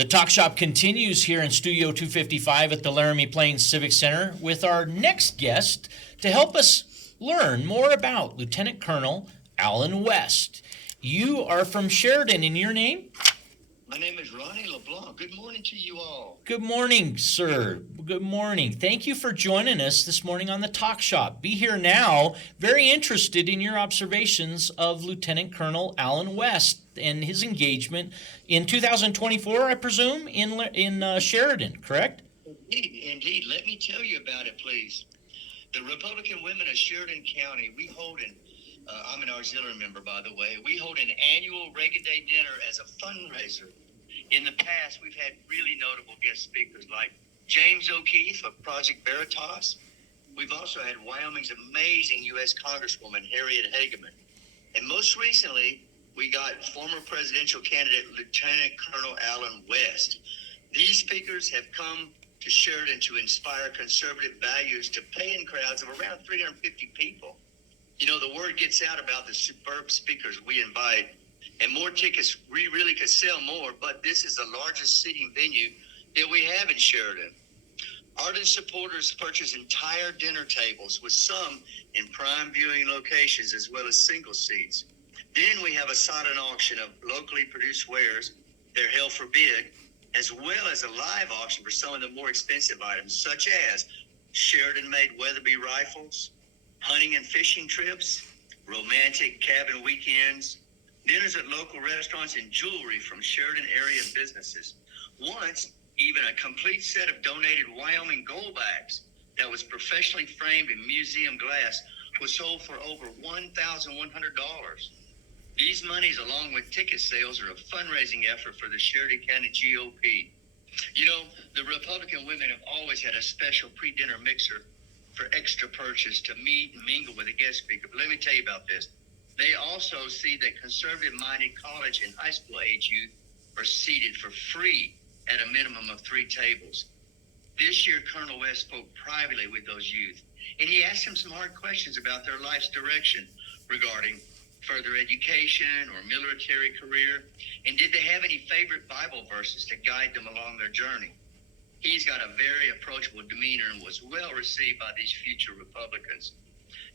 The Talk Shop continues here in Studio 255 at the Laramie Plains Civic Center with our next guest to help us learn more about Lieutenant Colonel Alan West. You are from Sheridan, and your name? My name is Ronnie LeBlanc. Good morning to you all. Good morning, sir. Good morning. Thank you for joining us this morning on the Talk Shop. Be here now, very interested in your observations of Lieutenant Colonel Alan West and his engagement in 2024, I presume, in Sheridan, correct? Indeed. Let me tell you about it, please. The Republican women of Sheridan County, we hold I'm an auxiliary member, by the way. We hold an annual Reagan Day dinner as a fundraiser. In the past, we've had really notable guest speakers like James O'Keefe of Project Veritas. We've also had Wyoming's amazing U.S. Congresswoman, Harriet Hageman. And most recently, we got former presidential candidate Lieutenant Colonel Alan West. These speakers have come to Sheridan to inspire conservative values to paying crowds of around 350 people. You know, the word gets out about the superb speakers we invite, and more tickets, we really could sell more, but this is the largest seating venue that we have in Sheridan. Ardent supporters purchase entire dinner tables, with some in prime viewing locations as well as single seats. Then we have a silent auction of locally produced wares. They're held for bid, as well as a live auction for some of the more expensive items, such as Sheridan-made Weatherby rifles, hunting and fishing trips, romantic cabin weekends, dinners at local restaurants, and jewelry from Sheridan area businesses. Once, even a complete set of donated Wyoming gold bags that was professionally framed in museum glass was sold for over $1,100. These monies, along with ticket sales, are a fundraising effort for the Sheridan County GOP. You know, the Republican women have always had a special pre-dinner mixer for extra purchase to meet and mingle with a guest speaker. But let me tell you about this. They also see that conservative-minded college and high school age youth are seated for free at a minimum of 3 tables. This year, Colonel West spoke privately with those youth, and he asked them some hard questions about their life's direction regarding further education or military career, and did they have any favorite Bible verses to guide them along their journey. He's got a very approachable demeanor and was well received by these future Republicans.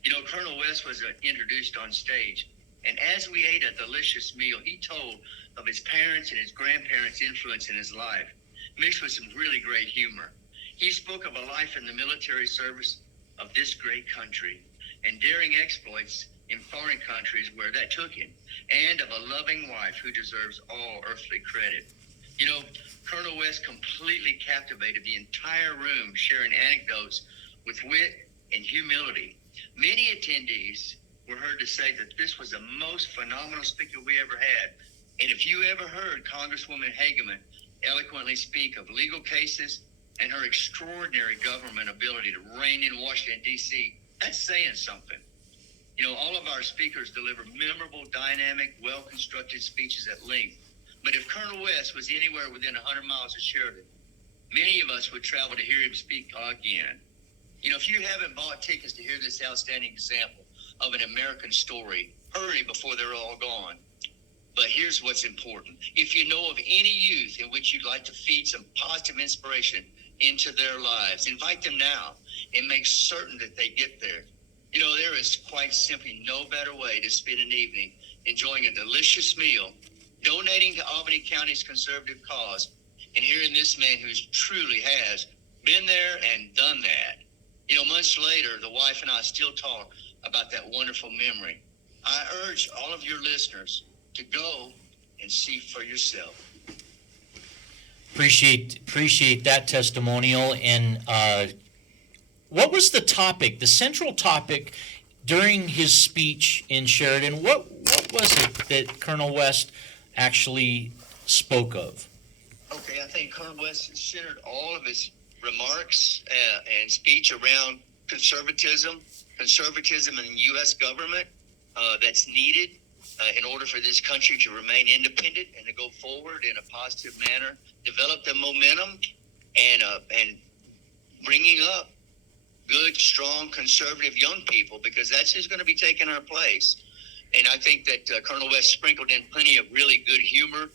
You know, Colonel West was introduced on stage, and as we ate a delicious meal, he told of his parents' and his grandparents' influence in his life, mixed with some really great humor. He spoke of a life in the military service of this great country and daring exploits in foreign countries where that took him, and of a loving wife who deserves all earthly credit. You know, Colonel West completely captivated the entire room, sharing anecdotes with wit and humility. Many attendees were heard to say that this was the most phenomenal speaker we ever had. And if you ever heard Congresswoman Hageman eloquently speak of legal cases and her extraordinary government ability to reign in Washington, D.C., that's saying something. You know, all of our speakers deliver memorable, dynamic, well-constructed speeches at length. But if Colonel West was anywhere within 100 miles of Sheridan, many of us would travel to hear him speak again. You know, if you haven't bought tickets to hear this outstanding example of an American story, hurry before they're all gone. But here's what's important. If you know of any youth in which you'd like to feed some positive inspiration into their lives, invite them now and make certain that they get there. You know, there is quite simply no better way to spend an evening enjoying a delicious meal, donating to Albany County's conservative cause, and hearing this man who truly has been there and done that. You know, months later, the wife and I still talk about that wonderful memory. I urge all of your listeners to go and see for yourself. Appreciate that testimonial. And what was the topic, the central topic during his speech in Sheridan? What was it that Colonel West actually spoke of? Okay, I think Colonel West centered all of his remarks and speech around conservatism in the U.S. government that's needed in order for this country to remain independent and to go forward in a positive manner, develop the momentum, and bringing up good, strong, conservative young people, because that's who's going to be taking our place. And I think that Colonel West sprinkled in plenty of really good humor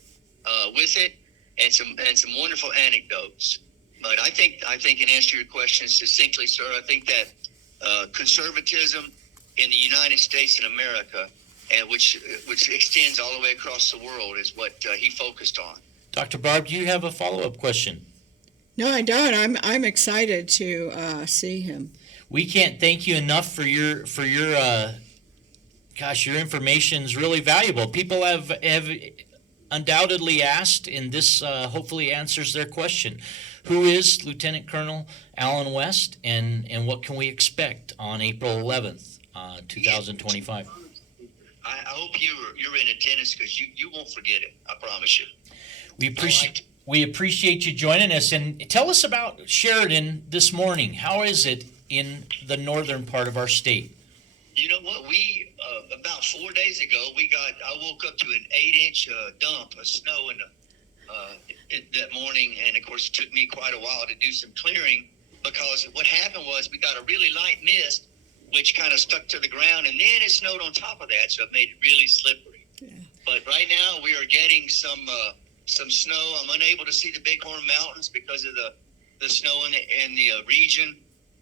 with it. and some wonderful anecdotes. But I think in answer to your question succinctly, sir, I think that conservatism in the United States and America, and which extends all the way across the world, is what he focused on. Dr. Barb, do you have a follow-up question? No, I don't. I'm excited to see him. We can't thank you enough for your your information is really valuable. People have undoubtedly asked, and this hopefully answers their question. Who is Lieutenant Colonel Alan West, and what can we expect on April 11th, 2025? I hope you're in attendance, because you won't forget it. I promise you. We appreciate you joining us, and tell us about Sheridan this morning. How is it in the northern part of our state? You know what? We about 4 days ago, I woke up to an 8-inch dump of snow that morning, and of course it took me quite a while to do some clearing, because what happened was we got a really light mist which kind of stuck to the ground, and then it snowed on top of that, so it made it really slippery. Yeah. But right now we are getting some snow. I'm unable to see the Bighorn Mountains because of the snow in the region.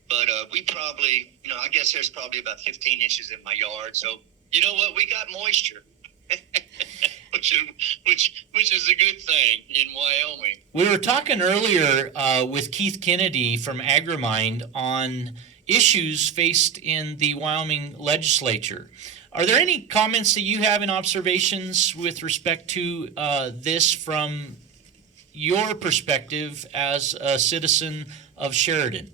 But we probably, I guess there's probably about 15 inches in my yard. So, you know what? We got moisture, which is a good thing in Wyoming. We were talking earlier with Keith Kennedy from AgriMind on issues faced in the Wyoming legislature. Are there any comments that you have and observations with respect to this from your perspective as a citizen of Sheridan?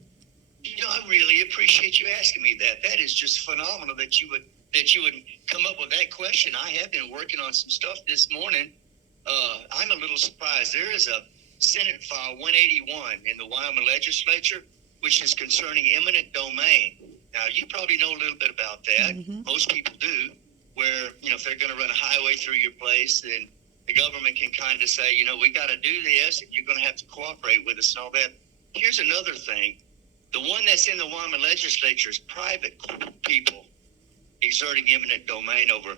I really appreciate you asking me that. That is just phenomenal that you would come up with that question. I have been working on some stuff this morning. I'm a little surprised. There is a Senate File 181 in the Wyoming legislature, which is concerning eminent domain. Now, you probably know a little bit about that. Mm-hmm. Most people do, where, if they're going to run a highway through your place, then the government can kind of say, we got to do this, and you're going to have to cooperate with us and all that. Here's another thing. The one that's in the Wyoming legislature is private people exerting eminent domain over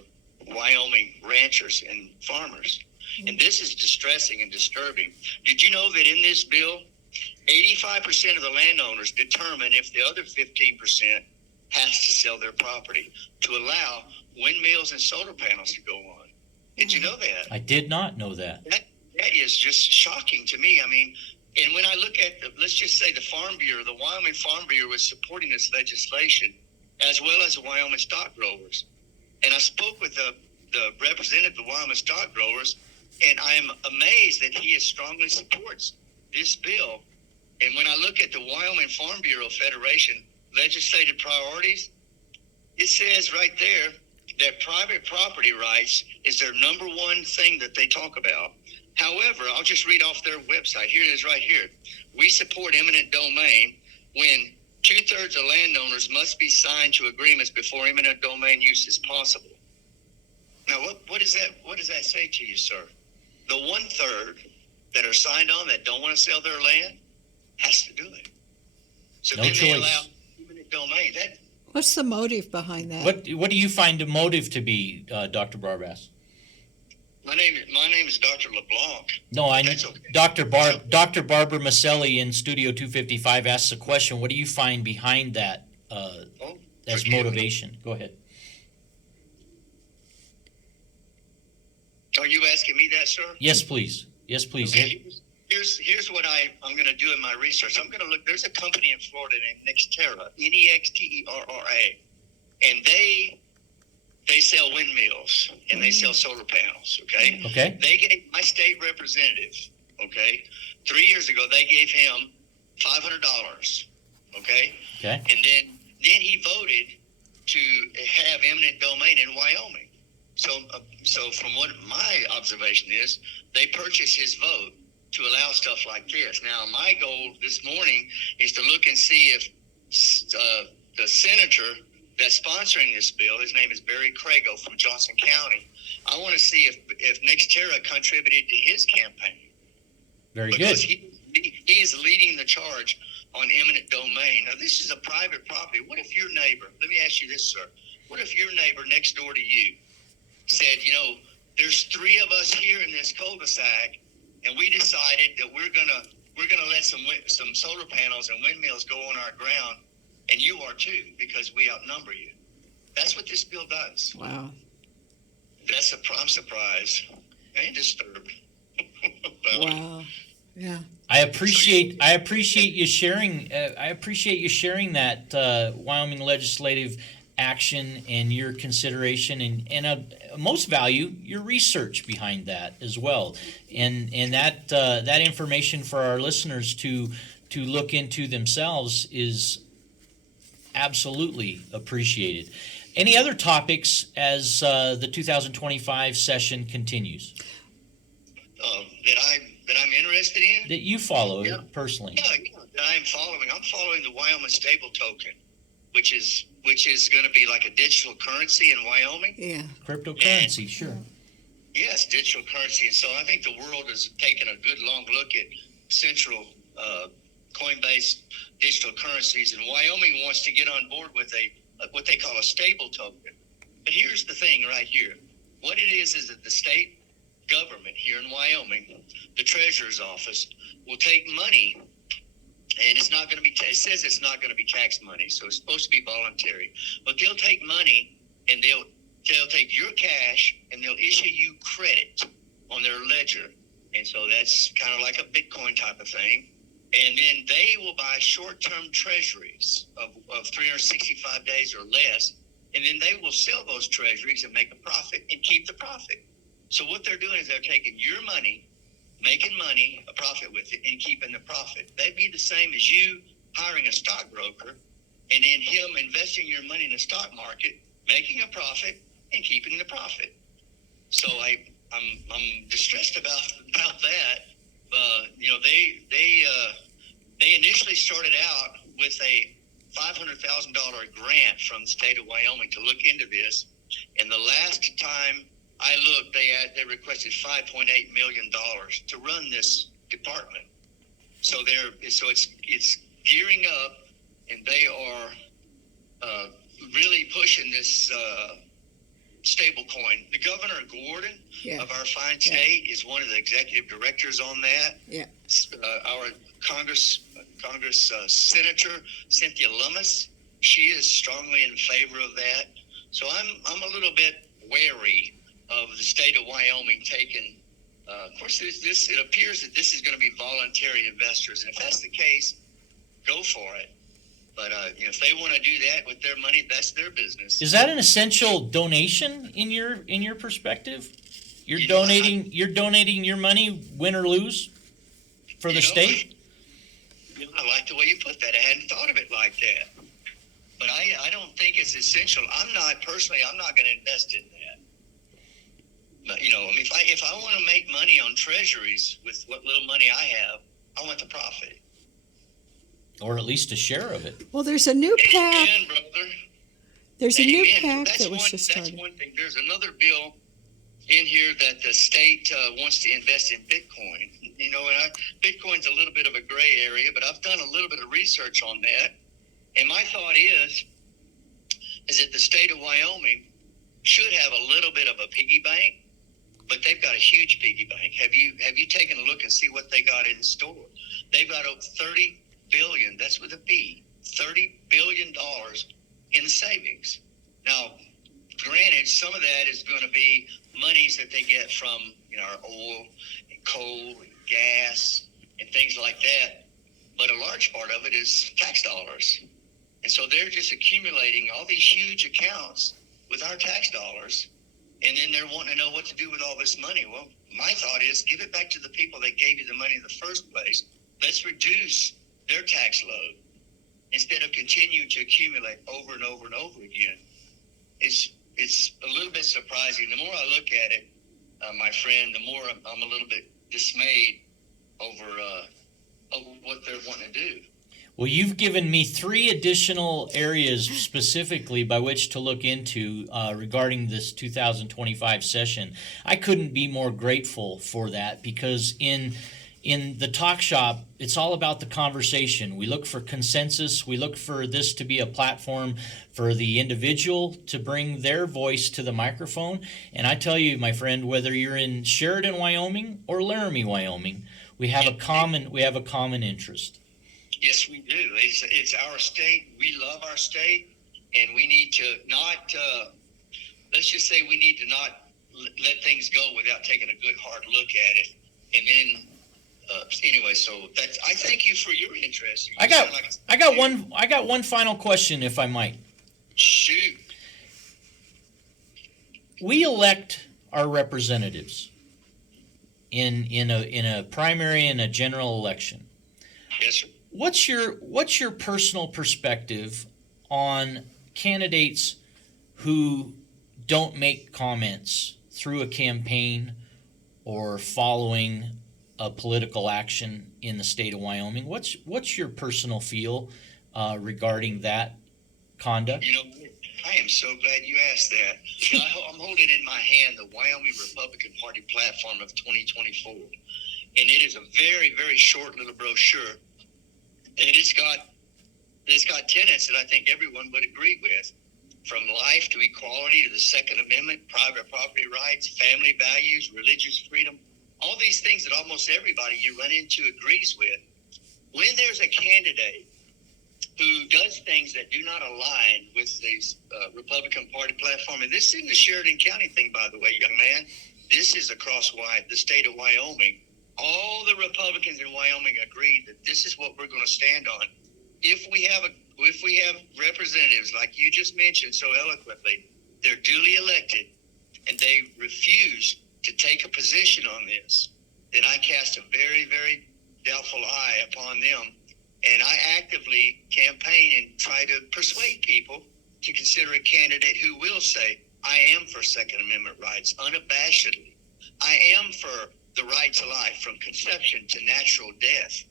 Wyoming ranchers and farmers. And this is distressing and disturbing. Did you know that in this bill, 85% of the landowners determine if the other 15% has to sell their property to allow windmills and solar panels to go on? Did you know that? I did not know that. That is just shocking to me. I mean, and when I look at, let's just say the Farm Bureau, the Wyoming Farm Bureau was supporting this legislation, as well as the Wyoming stock growers. And I spoke with the representative of the Wyoming stock growers, and I am amazed that he strongly supports this bill. And when I look at the Wyoming Farm Bureau Federation legislative priorities, it says right there that private property rights is their number one thing that they talk about. However, I'll just read off their website. Here it is right here. We support eminent domain when 2/3 of landowners must be signed to agreements before eminent domain use is possible. Now, what does that say to you, sir? The 1/3 that are signed on that don't want to sell their land has to do it. So no then choice. They allow eminent domain. What's the motive behind that? What do you find the motive to be, Dr. Barbass? My name is Dr. LeBlanc. No, That's okay. Dr. Barbara Maselli in Studio 255 asks a question. What do you find behind that as motivation? Go ahead. Are you asking me that, sir? Yes, please. Yes, please. Okay. Here's what I'm going to do in my research. I'm going to look. There's a company in Florida named Nexterra, Nexterra, and they sell windmills and they sell solar panels. Okay. Okay. They gave my state representative. Okay. 3 years ago, they gave him $500. Okay. Okay. And then he voted to have eminent domain in Wyoming. So from what my observation is, they purchased his vote to allow stuff like this. Now, my goal this morning is to look and see if the senator that's sponsoring this bill, his name is Barry Crago from Johnson County, I want to see if Nexterra contributed to his campaign. Very good. Because he is leading the charge on eminent domain. Now, this is a private property. What if your neighbor, let me ask you this, sir. What if your neighbor next door to you said, there's 3 of us here in this cul-de-sac, and we decided that we're gonna let some solar panels and windmills go on our ground, and you are too, because we outnumber you. That's what this bill does. Wow. I'm surprised and disturbed. Wow. Yeah. I appreciate you sharing. I appreciate you sharing that Wyoming legislative action and your consideration and most value your research behind that as well, and that information for our listeners to look into themselves is absolutely appreciated. Any other topics as the 2025 session continues That I'm interested in. that you follow personally? Yeah, that I'm following the Wyoming stable token, which is going to be like a digital currency in Wyoming. Yeah. Cryptocurrency, sure. Yes, digital currency. And so I think the world has taken a good long look at central coin-based digital currencies, and Wyoming wants to get on board with what they call a stable token. But here's the thing right here. What it is that the state government here in Wyoming, the treasurer's office, will take money, and it's not going to be, it says it's not going to be tax money, so it's supposed to be voluntary. But they'll take money, and they'll take your cash, and they'll issue you credit on their ledger. And so that's kind of like a Bitcoin type of thing. And then they will buy short-term treasuries of 365 days or less, and then they will sell those treasuries and make a profit and keep the profit. So what they're doing is they're taking your money, making money, a profit with it, and keeping the profit. That'd be the same as you hiring a stockbroker and then him investing your money in the stock market, making a profit, and keeping the profit. So I'm distressed about that. They initially started out with a $500,000 grant from the state of Wyoming to look into this, and the last time I looked, they requested $5.8 million to run this department. So it's gearing up, and they are really pushing this stable coin. The Governor Gordon of our fine state is one of the executive directors on that. Yeah. Our Congress Senator Cynthia Lummis, she is strongly in favor of that. So I'm a little bit wary of the state of Wyoming taking. Of course, it appears that this is going to be voluntary investors, and if that's the case, go for it. But if they want to do that with their money, that's their business. Is that an essential donation in your perspective? You're donating your money, win or lose, for the state? I like the way you put that. I hadn't thought of it like that. But I don't think it's essential. I'm not going to invest in that. But, if I want to make money on treasuries with what little money I have, I want the profit. Or at least a share of it. Well, there's a new PAC. Amen, brother. There's a new Amen. PAC that was just started. That's one thing. There's another bill in here that the state wants to invest in Bitcoin. And Bitcoin's a little bit of a gray area, but I've done a little bit of research on that. And my thought is that the state of Wyoming should have a little bit of a piggy bank, but they've got a huge piggy bank. Have you taken a look and see what they got in store? They've got over $30 billion. That's with a B. $30 billion in the savings. Now, granted, some of that is going to be monies that they get from our oil and coal and gas and things like that. But a large part of it is tax dollars. And so they're just accumulating all these huge accounts with our tax dollars, and then they're wanting to know what to do with all this money. Well, my thought is give it back to the people that gave you the money in the first place. Let's reduce their tax load instead of continuing to accumulate over and over and over again. It's a little bit surprising. The more I look at it, my friend, the more I'm a little bit dismayed over what they're wanting to do. Well, you've given me 3 additional areas specifically by which to look into regarding this 2025 session. I couldn't be more grateful for that, because in in the talk shop, it's all about the conversation. We look for consensus. We look for this to be a platform for the individual to bring their voice to the microphone. And I tell you, my friend, whether you're in Sheridan, Wyoming or Laramie, Wyoming, we have a common interest. Yes, we do. It's our state. We love our state, and we need to not, let's just say we need to not let things go without taking a good hard look at it. And then, anyway, so that's, I thank you for your interest. I got one final question, if I might. Shoot. We elect our representatives in a primary and a general election. Yes, sir. What's your personal perspective on candidates who don't make comments through a campaign or following a political action in the state of Wyoming? What's your personal feel regarding that conduct? You know, I am so glad you asked that. You know, I'm holding in my hand the Wyoming Republican Party platform of 2024, and it is a very, very short little brochure, and it's got tenets that I think everyone would agree with, from life to equality to the Second Amendment, private property rights, family values, religious freedom, all these things that almost everybody you run into agrees with. When there's a candidate who does things that do not align with the Republican Party platform, and this isn't the Sheridan County thing, by the way, young man. This is across the state of Wyoming. All the Republicans in Wyoming agreed that this is what we're going to stand on. If we have representatives like you just mentioned so eloquently, they're duly elected, and they refuse to take a position on this, then I cast a very, very doubtful eye upon them. And I actively campaign and try to persuade people to consider a candidate who will say, I am for Second Amendment rights unabashedly. I am for the right to life from conception to natural death.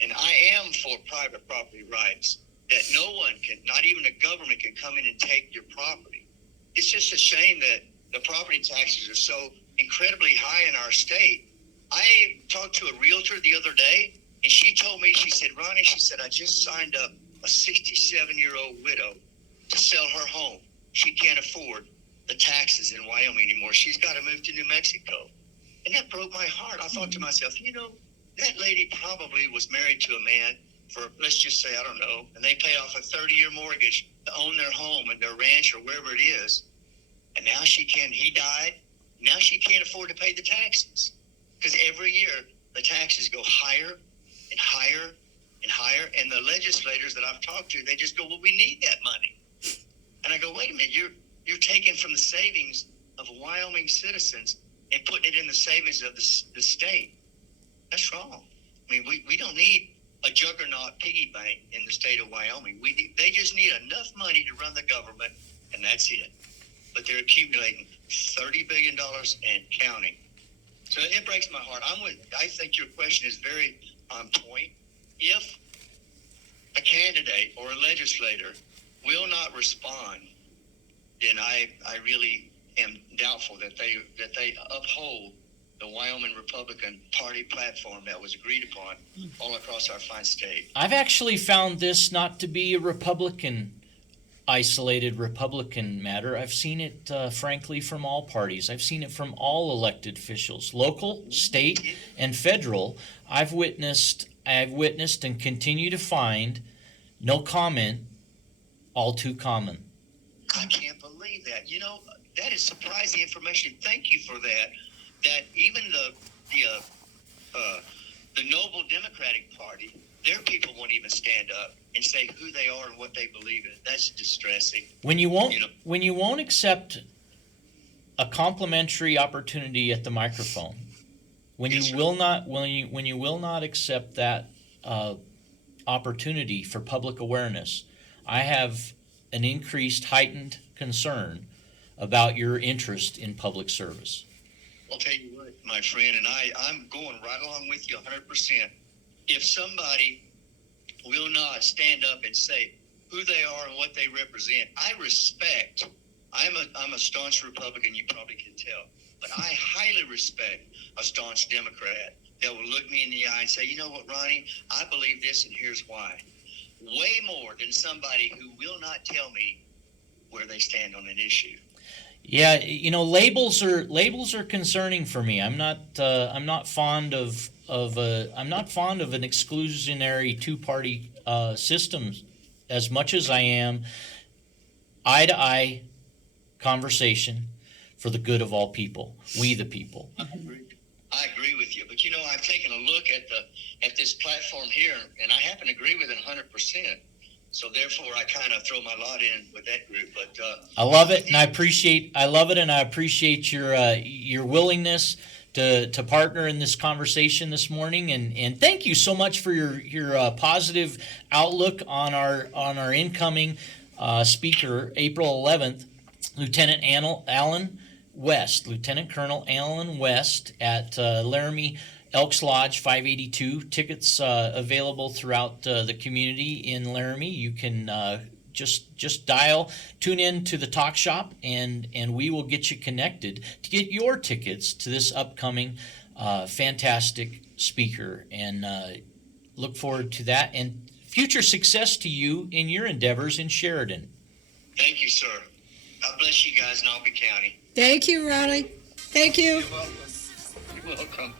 And I am for private property rights, that no one can, not even a government, can come in and take your property. It's just a shame that the property taxes are so incredibly high in our state. I talked to a realtor the other day, and she told me, she said, Ronnie, she said, I just signed up a 67-year-old widow to sell her home. She can't afford the taxes in Wyoming anymore. She's got to move to New Mexico. And that broke my heart. I thought to myself, you know, that lady probably was married to a man for, let's just say, I don't know, and they paid off a 30-year mortgage to own their home and their ranch or wherever it is. And now he died. Now she can't afford to pay the taxes, because every year the taxes go higher and higher and higher. And the legislators that I've talked to, they just go, well, we need that money. And I go, wait a minute, you're taking from the savings of Wyoming citizens and putting it in the savings of the state. That's wrong. I mean, we don't need a juggernaut piggy bank in the state of Wyoming. They just need enough money to run the government, and that's it. But they're accumulating $30 billion and counting. So it breaks my heart. I think your question is very on point. If a candidate or a legislator will not respond, then I really am doubtful that they uphold the Wyoming Republican Party platform that was agreed upon all across our fine state. I've actually found this not to be a isolated Republican matter. I've seen it, frankly, from all parties. I've seen it from all elected officials, local, state, and federal. I've witnessed and continue to find no comment all too common. I can't believe that. You know, that is surprising information. Thank you for that. That even the noble Democratic Party, their people won't even stand up and say who they are and what they believe in. That's distressing. When you won't accept a complimentary opportunity at the microphone, when you will not accept that opportunity for public awareness, I have an increased, heightened concern about your interest in public service. I'll tell you what, my friend, and I'm going right along with you 100%. If somebody will not stand up and say who they are and what they represent, I respect. I'm a staunch Republican, you probably can tell, but I highly respect a staunch Democrat that will look me in the eye and say, you know what, Ronnie, I believe this and here's why. Way more than somebody who will not tell me where they stand on an issue. Yeah, labels are concerning for me. I'm not fond of I'm not fond of an exclusionary two-party system as much as I am eye-to-eye conversation for the good of all people, we the people. I agree with you, but I've taken a look at this platform here, and I happen to agree with it 100%. So therefore, I kind of throw my lot in with that group. But I love it, and I appreciate your willingness to partner in this conversation this morning, and thank you so much for your positive outlook on our incoming speaker, April 11th, Lieutenant Colonel Alan West at Laramie Elks Lodge 582. Tickets available throughout the community in Laramie. You can just tune in to the talk shop, and we will get you connected to get your tickets to this upcoming fantastic speaker. And look forward to that and future success to you in your endeavors in Sheridan. Thank you, sir. God bless you guys in Albany County. Thank you, Ronnie. Thank you. You're welcome. You're welcome.